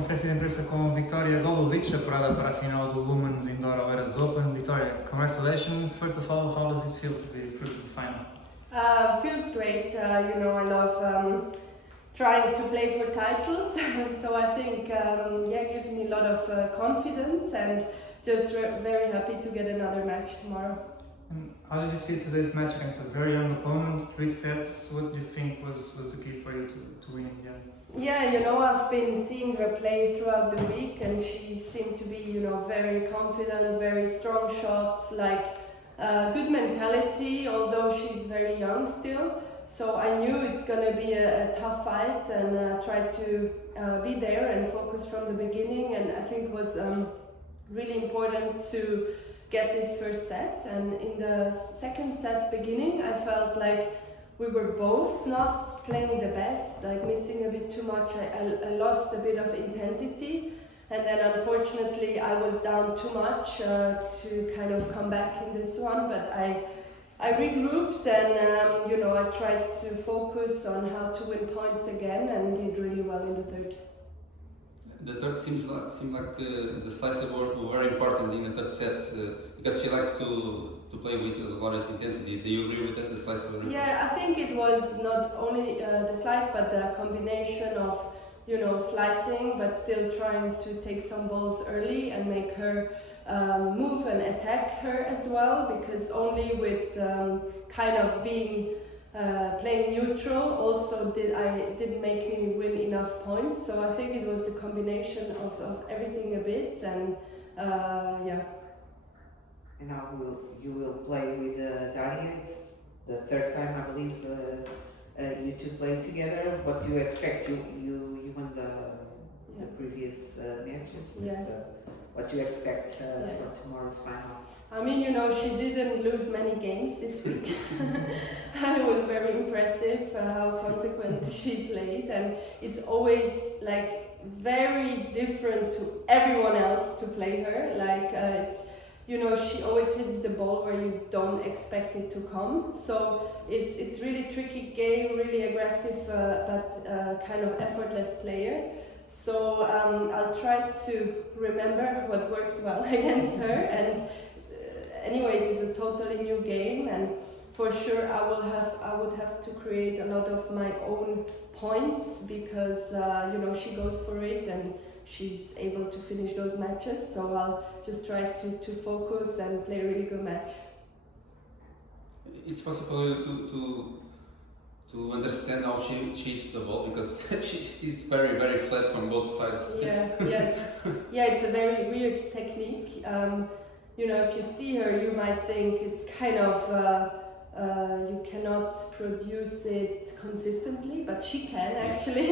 conferência de imprensa com Viktorija Golubic, apurada para a final do Women's Indoor Oeiras Open. Viktorija, congratulations. First of all, how does it feel to be through to the final? Feels great. I love trying to play for titles, so I think it gives me a lot of confidence and just very happy to get another match tomorrow. And how did you see today's match against a very young opponent? 3 sets. What do you think was the key for you to win in the end? Yeah, I've been seeing her play throughout the week, and she seemed to be, very confident, very strong shots, good mentality, although she's very young still. So I knew it's gonna be a tough fight, and try to be there and focus from the beginning. And I think it was really important to get this first set. And in the second set beginning, I felt like we were both not playing the best, missing a bit too much. I lost a bit of intensity, and then unfortunately I was down too much to kind of come back in this one. But I regrouped, and I tried to focus on how to win points again, and did really well in the third. The third seemed like the slices were very important in the third set because she liked to play with a lot of intensity. Do you agree with that? The slice were Yeah, I think it was not only the slice, but the combination of slicing, but still trying to take some balls early and make her move and attack her as well. Because only with kind of being playing neutral also didn't make me win enough points. So I think it was the combination of everything a bit, and yeah. And now you will play with Daria. It's the third time, I believe, you two play together. What do you expect? You won the previous matches. Yeah. What do you expect for tomorrow's final? I mean, she didn't lose many games this week. And it was very impressive how consequent she played. And it's always very different to everyone else to play her. She always hits the ball where you don't expect it to come. So it's really tricky game, really aggressive, but kind of effortless player. So I'll try to remember what worked well against her. And anyways, it's a totally new game, and for sure I would have to create a lot of my own points, because she goes for it and she's able to finish those matches. So I'll just try to focus and play a really good match. It's possible to understand how she hits the ball, because it's very, very flat from both sides. Yeah, it's a very weird technique. If you see her, you might think it's kind of you cannot produce it consistently, but she can actually.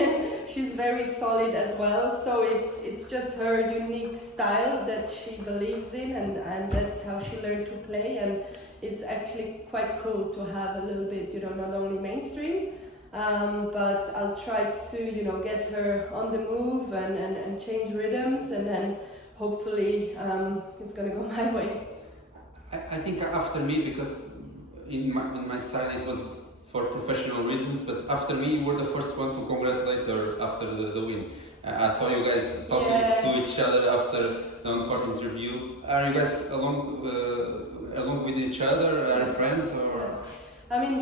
She's very solid as well, so it's just her unique style that she believes in, and that's how she learned to play. And it's actually quite cool to have a little bit, not only mainstream, but I'll try to get her on the move and change rhythms, and then hopefully it's gonna go my way. I think after me, because in my side it was for professional reasons, but after me you were the first one to congratulate her after the win. I saw you guys talking to each other after the on-court interview. Are you guys along with each other? Are you friends, or? I mean,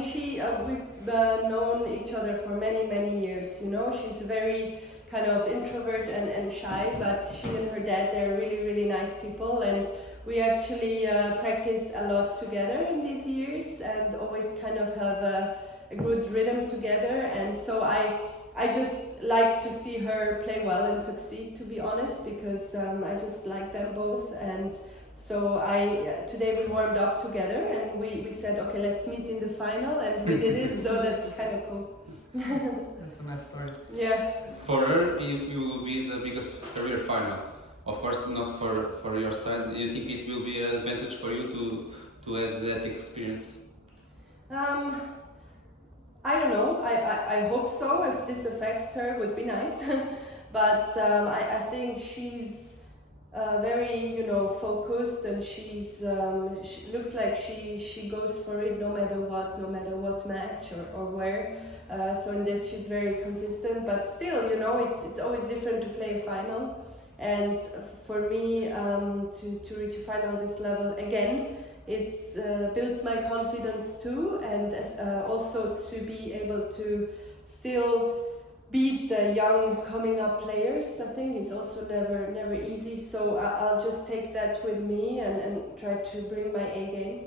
we've known each other for many years. She's very kind of introvert and shy, but she and her dad, they're really nice people, and we actually practice a lot together in these years, and always kind of have a good rhythm together. And so I just like to see her play well and succeed, to be honest, because I just like them both. And so today we warmed up together, and we said, okay, let's meet in the final, and we did it. So that's kind of cool. That's a nice story. Yeah. For her, you will be the biggest career final. Of course, not for your side. Do you think it will be an advantage for you to have that experience? I don't know. I hope so. If this affects her, would be nice. But I think she's very, focused, and she looks like she goes for it no matter what match or where. So in this she's very consistent, but still, it's always different to play a final. And for me, to reach a final at this level again, it builds my confidence too, and also to be able to still beat the young coming up players, I think is also never easy. So I'll just take that with me and try to bring my A game.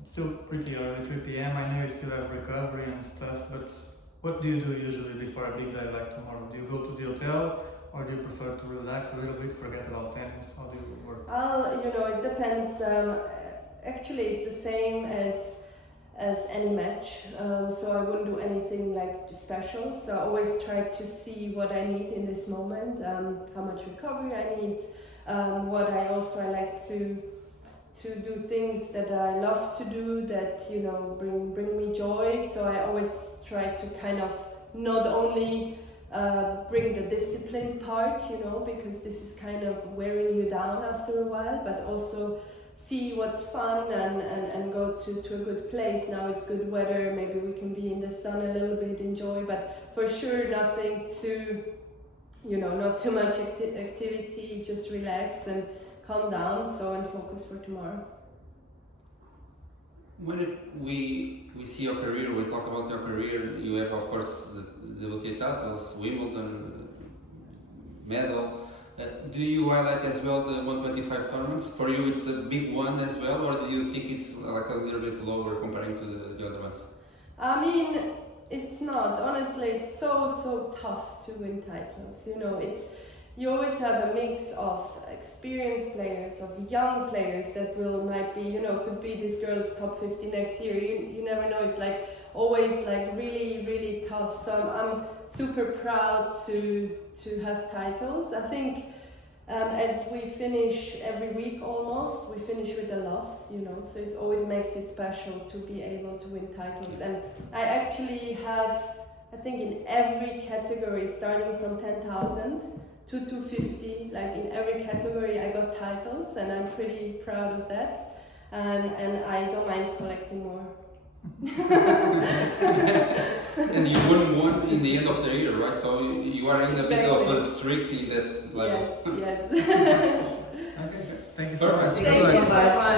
It's still pretty early, 3 p.m. I know you still have recovery and stuff, but what do you do usually before a big day like tomorrow? Do you go to the hotel, or do you prefer to relax a little bit, forget about tennis? How do you work? It depends. Actually, it's the same as any match, so I wouldn't do anything like special. So I always try to see what I need in this moment, how much recovery I need, what I like to do things that I love to do that bring me joy. So I always try to kind of not only bring the disciplined part, because this is kind of wearing you down after a while, but also see what's fun and go to a good place. Now it's good weather, maybe we can be in the sun a little bit, enjoy, but for sure nothing too, not too much activity, just relax and calm down, and focus for tomorrow. When we see your career, we talk about your career, you have of course the WTA titles, Wimbledon, medal. Do you highlight as well the 125 tournaments? For you it's a big one as well, or do you think it's like a little bit lower comparing to the other ones? I mean, it's not. Honestly, it's so tough to win titles. You always have a mix of experienced players, of young players that might be, could be this girl's top 50 next year. You never know. It's always really, really tough. So I'm super proud to have titles. I think as we finish every week almost, we finish with a loss, so it always makes it special to be able to win titles. And I actually have, I think in every category, starting from 10,000 to 250, in every category I got titles, and I'm pretty proud of that. And I don't mind collecting more. And you won one in the end of the year, right? So you are in a bit of a streak in that level. Yes. Okay, thank you so much. Thank you so much.